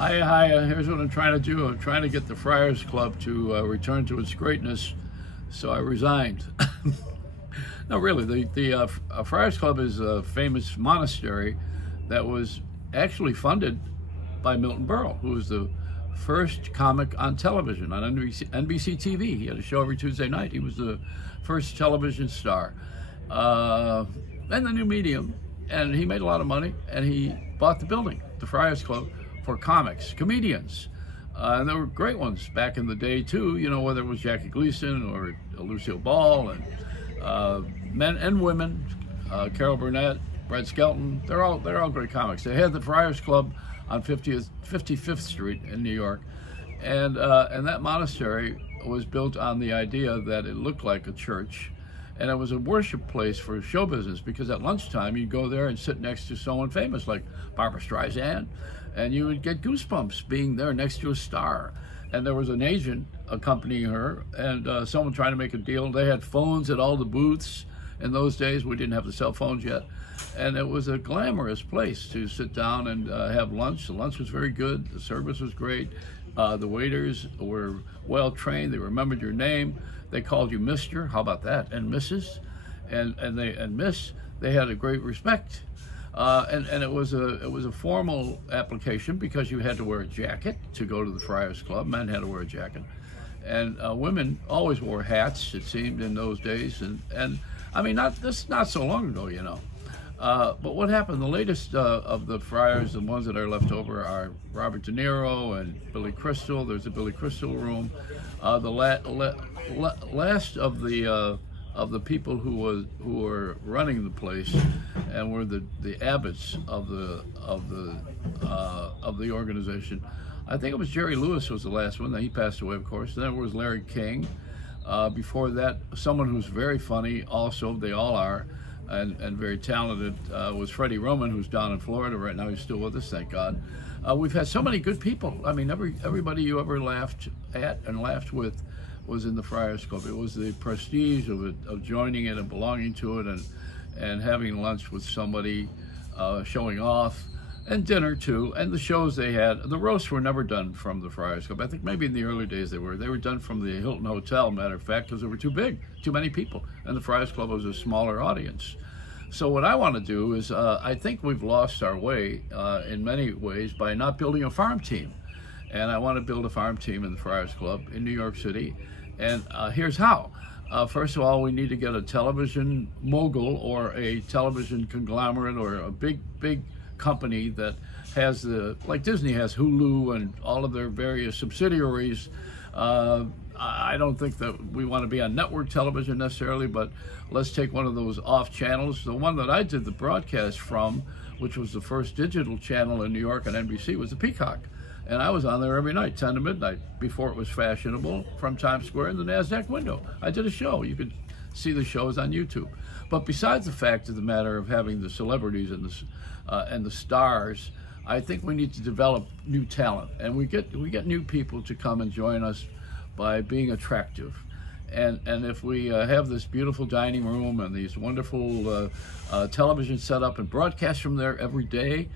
Hi. Here's what I'm trying to do. I'm trying to get the Friars Club to return to its greatness, so I resigned. No, really, the Friars Club is a famous monastery that was actually funded by Milton Berle, who was the first comic on television on NBC TV. He had a show every Tuesday night. He was the first television star. And the new medium, and he made a lot of money, and he bought the building, the Friars Club, for comics, comedians. And there were great ones back in the day too, whether it was Jackie Gleason or Lucille Ball, and men and women, Carol Burnett, Brad Skelton. They're all great comics. They had the Friars Club on 55th Street in New York, and that monastery was built on the idea that it looked like a church, and it was a worship place for show business, because at lunchtime you'd go there and sit next to someone famous like Barbra Streisand, and you would get goosebumps being there next to a star. And there was an agent accompanying her, and someone trying to make a deal. They had phones at all the booths. In those days, we didn't have the cell phones yet. And it was a glamorous place to sit down and have lunch. The lunch was very good. The service was great. The waiters were well trained. They remembered your name. They called you Mr. How about that? And Mrs. and Miss. They had a great respect. And it was a formal application, because you had to wear a jacket to go to the Friars Club. Men had to wear a jacket, and women always wore hats, it seemed, in those days. And I mean, not so long ago, But what happened? The latest of the Friars, the ones that are left over, are Robert De Niro and Billy Crystal. There's a Billy Crystal room. The last of the people who were running the place and were the abbots of the organization. I think it was Jerry Lewis was the last one. He passed away, of course. Then there was Larry King. Before that, someone who's very funny, also, they all are, and very talented, was Freddie Roman, who's down in Florida right now. He's still with us, thank God. We've had so many good people. I mean, everybody you ever laughed at and laughed with was in the Friars Club. It was the prestige of joining it and belonging to it, and having lunch with somebody, showing off, and dinner too, and the shows they had. The roasts were never done from the Friars Club. I think maybe in the early days they were done from the Hilton Hotel, matter of fact, because they were too big, too many people, and the Friars Club was a smaller audience. So what I want to do is, I think we've lost our way in many ways by not building a farm team. And I want to build a farm team in the Friars Club in New York City. And here's how. First of all, we need to get a television mogul or a television conglomerate or a big company that has like Disney has Hulu and all of their various subsidiaries. I don't think that we want to be on network television necessarily, but let's take one of those off channels. The one that I did the broadcast from, which was the first digital channel in New York on NBC, was the Peacock. And I was on there every night, 10 to midnight, before it was fashionable, from Times Square in the NASDAQ window. I did a show. You could see the shows on YouTube. But besides the fact of the matter of having the celebrities and the stars, I think we need to develop new talent. And we get new people to come and join us by being attractive. And if we have this beautiful dining room and these wonderful television setup and broadcast from there every day,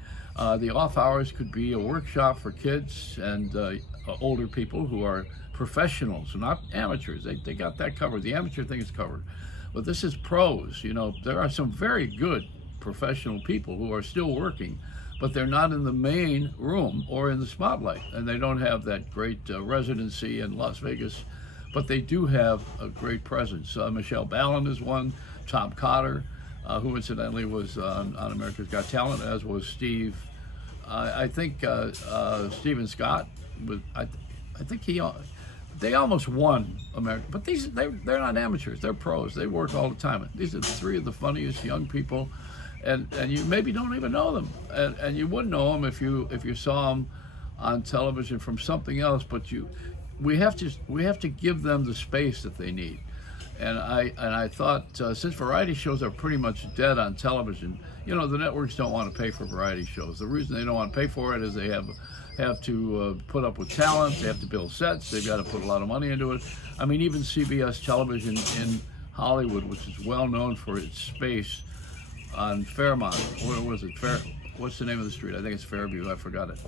the off hours could be a workshop for kids and older people who are professionals, not amateurs. They got that covered. The amateur thing is covered. But this is pros. There are some very good professional people who are still working, but they're not in the main room or in the spotlight, and they don't have that great residency in Las Vegas, but they do have a great presence. Michelle Ballin is one, Tom Cotter, who incidentally was on America's Got Talent, as was Steve. I think Stephen Scott, I think they almost won America, but they're not amateurs, they're pros. They work all the time. These are three of the funniest young people, and you maybe don't even know them, and you wouldn't know them if you saw them on television from something else. But we have to give them the space that they need. And I thought, since variety shows are pretty much dead on television, the networks don't want to pay for variety shows. The reason they don't want to pay for it is they have to put up with talent, they have to build sets, they've got to put a lot of money into it. I mean, even CBS television in Hollywood, which is well known for its space on Fairmont, what's the name of the street? I think it's Fairview, I forgot it.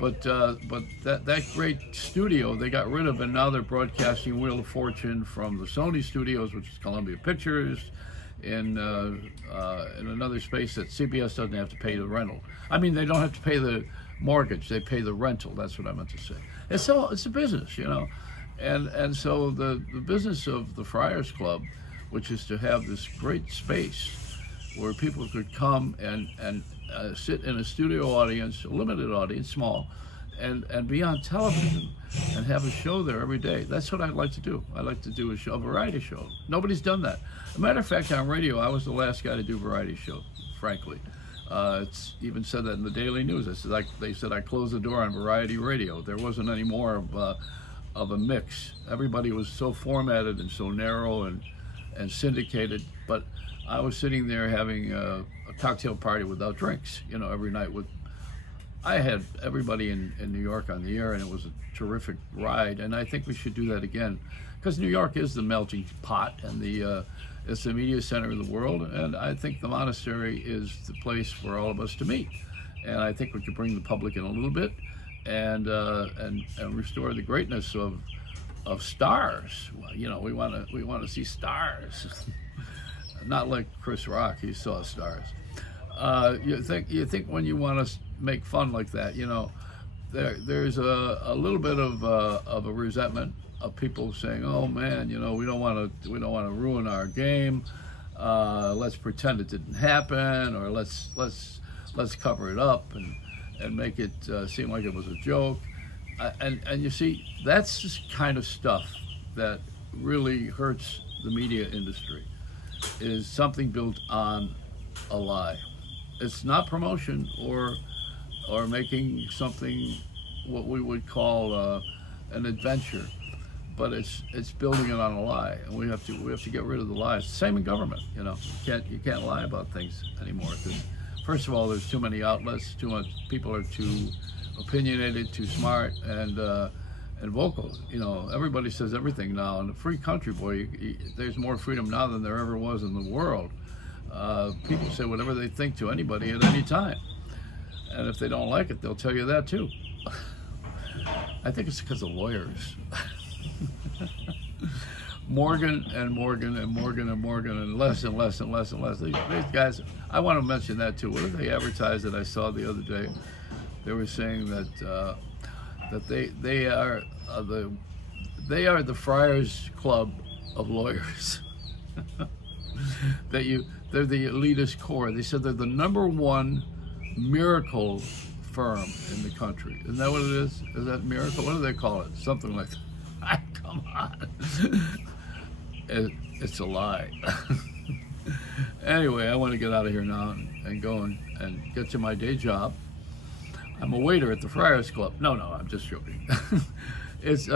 But that great studio they got rid of, and now they're broadcasting Wheel of Fortune from the Sony studios, which is Columbia Pictures, in another space that CBS doesn't have to pay the rental. I mean, they don't have to pay the mortgage; they pay the rental. That's what I meant to say. It's a business, you know, and so the business of the Friars Club, which is to have this great space where people could come and sit in a studio audience, a limited audience, small, and be on television and have a show there every day. That's what I'd like to do. I'd like to do a variety show. Nobody's done that. As a matter of fact, on radio, I was the last guy to do variety show, frankly. It's even said that in the Daily News. They said I closed the door on variety radio. There wasn't any more of a mix. Everybody was so formatted and so narrow and syndicated, but I was sitting there having a cocktail party without drinks, you know, every night. I had everybody in New York on the air, and it was a terrific ride, and I think we should do that again, because New York is the melting pot, and it's the media center of the world, and I think the monastery is the place for all of us to meet. And I think we could bring the public in a little bit and restore the greatness of stars. You know, we want to see stars. Not like Chris Rock, he saw stars. You think when you want to make fun like that, you know, there's a little bit of a resentment of people saying, "Oh man, you know, we don't want to ruin our game. Let's pretend it didn't happen, or let's cover it up and make it seem like it was a joke." And you see, that's the kind of stuff that really hurts the media industry. Is something built on a lie. It's not promotion or making something what we would call an adventure, but it's building it on a lie, and we have to get rid of the lies. Same in government, you know. You can't lie about things anymore. First of all, there's too many outlets. Too much people are too opinionated, too smart, and vocal. You know, everybody says everything now. In a free country, boy, there's more freedom now than there ever was in the world. People say whatever they think to anybody at any time, and if they don't like it, they'll tell you that too. I think it's because of lawyers. Morgan and Morgan and Morgan and Morgan and less and less and less and less. These guys, I want to mention that too. What did they advertise that I saw the other day? They were saying that they are the Friars Club of lawyers. They're the elitist core. They said they're the #1 miracle firm in the country. Isn't that what it is? Is that miracle? What do they call it? Something like that. Come on. It's a lie. Anyway, I want to get out of here now and go and get to my day job. I'm a waiter at the Friars Club. No, I'm just joking. It's